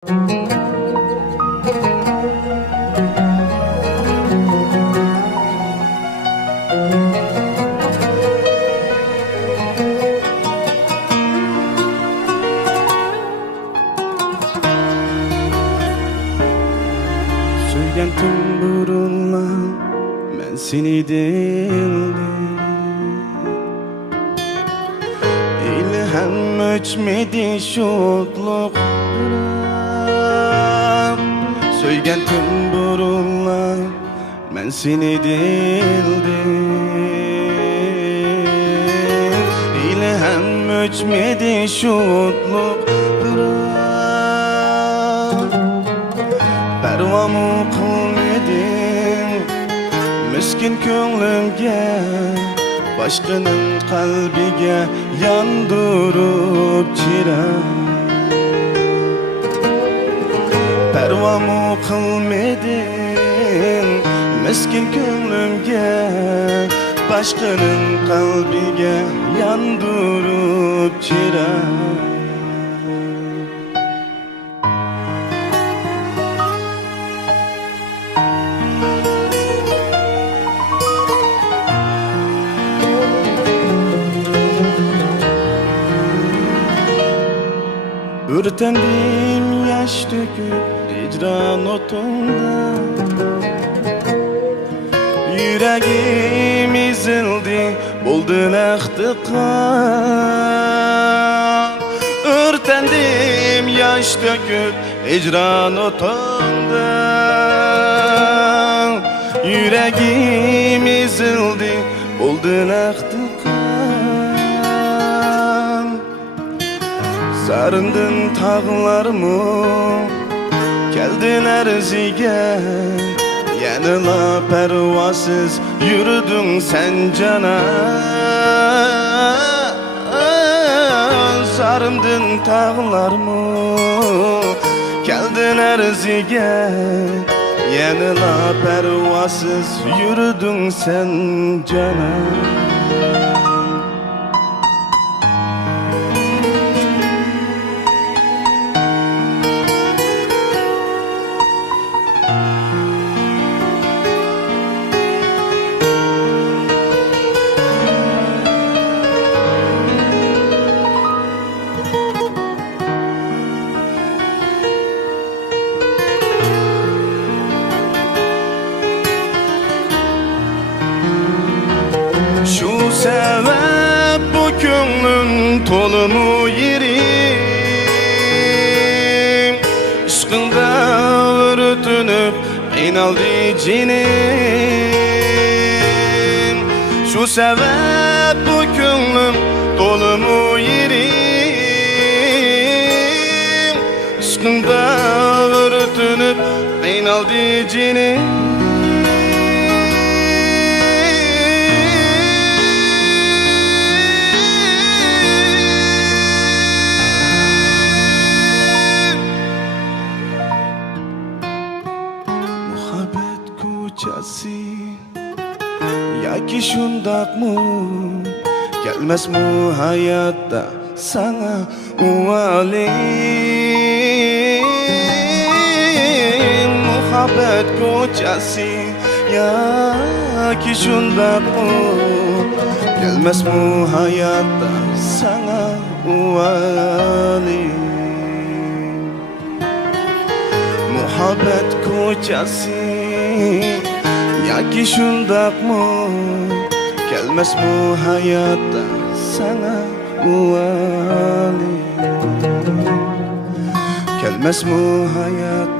Suygan tumburunla men seni değildim. İlham öçmedi şotluklar. Suygan tumburunla men seni değildim. İlham öçmedi şotluklar. Pervamı kılmedim miskin könglimge, başkanın kalbige yandırıp çira. Pervamı kılmedim miskin könglimge, başkanın kalbige yandırıp çira. Ürtendim yaş döküp hicran otunda. Yüreğim ezildi, buldun ahtıklar. Ürtendim yaş döküp hicran otunda. Yüreğim ezildi, buldun ahtıklar. Sarındın tağlarımı, geldin erzige. Yanıla pervasız yürüdün sen cana. Sarındın tağlarımı, geldin erzige. Yanıla pervasız yürüdün sen cana. Şu sebep bu köngün tolumu yerim. Işkında örtünüp inaldı cinim. Şu sebep bu köngün tolumu yerim. Işkında örtünüp inaldı cinim. Yaki şundak mı, gelmez mi hayatta sana uvalim. Muhabbet kocası, yaki şundak mı, gelmez mi hayatta sana uvalim. Muhabbet kocası, yaki şundak mı, gelmez mi hayatta sana uvalim. Gelmez mi hayatta